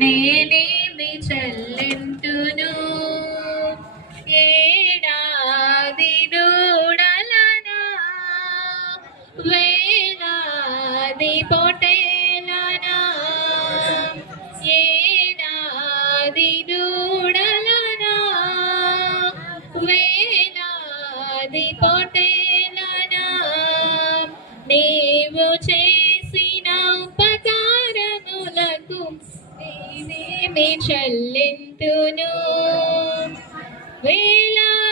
నేనేమి చెల్లింతును ఏడాది దూడలనా వేలాది పొటేలనా ఏడాది దూడలనా వేలాది పొటేలనా నీవు చేసిన ఉపకారములకు నేనేమి చెల్లింతును వేలాది